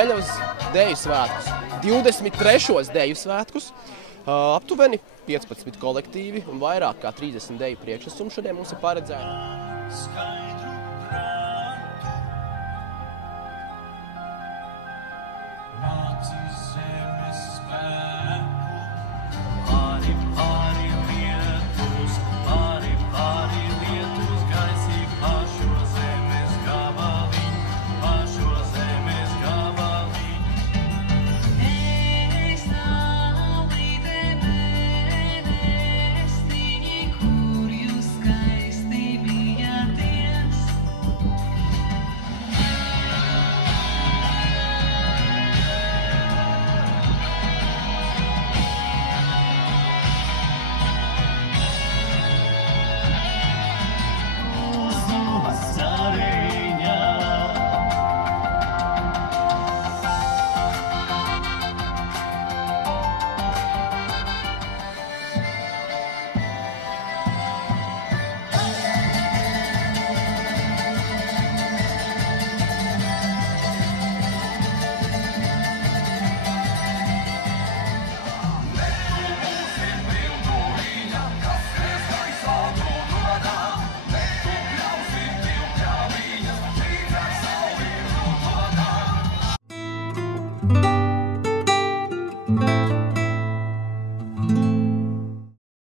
Veļavas deju svētkus, 23. deju svētkus, aptuveni 15 kolektīvi un vairāk kā 30 deju priekšnesumi šodien mums ir paredzēti.